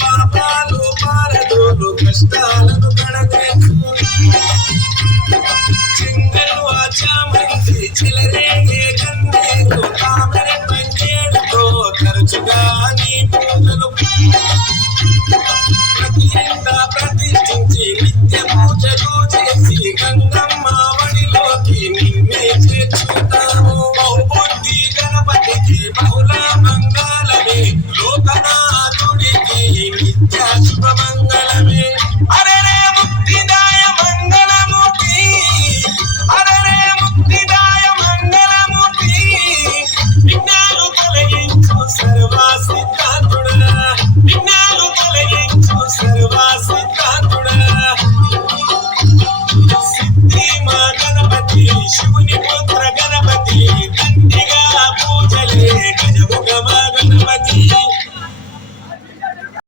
పాపాలు పారదోలు కష్టాలను కడదేసు చింగలు ఆచామంతి చిలరేగే గన్నేరు తామర పంజేడుతో తరచుగా నీ పూజలు ప్రతి ఎండ ప్రతిష్ఠించి నిత్య పూజలు చేసి గంగమ్మ వడిలోకి నిన్నే చేర్చుతాము బహుబుద్ధి గణపతికి బహుళ మంగళమే లోకనాథుడికి నిత్య శుభమంగళమే అరరే ముక్తిదాయ మంగళమూర్తి అరరే ముక్తిదాయ మంగళమూర్తి విఘ్నాలు తొలగించు సర్వసిద్ధాంతుడా విఘ్నాలు తొలగించు సర్వసిద్ధాంతుడా సిద్ధి మా గణపతి శివుని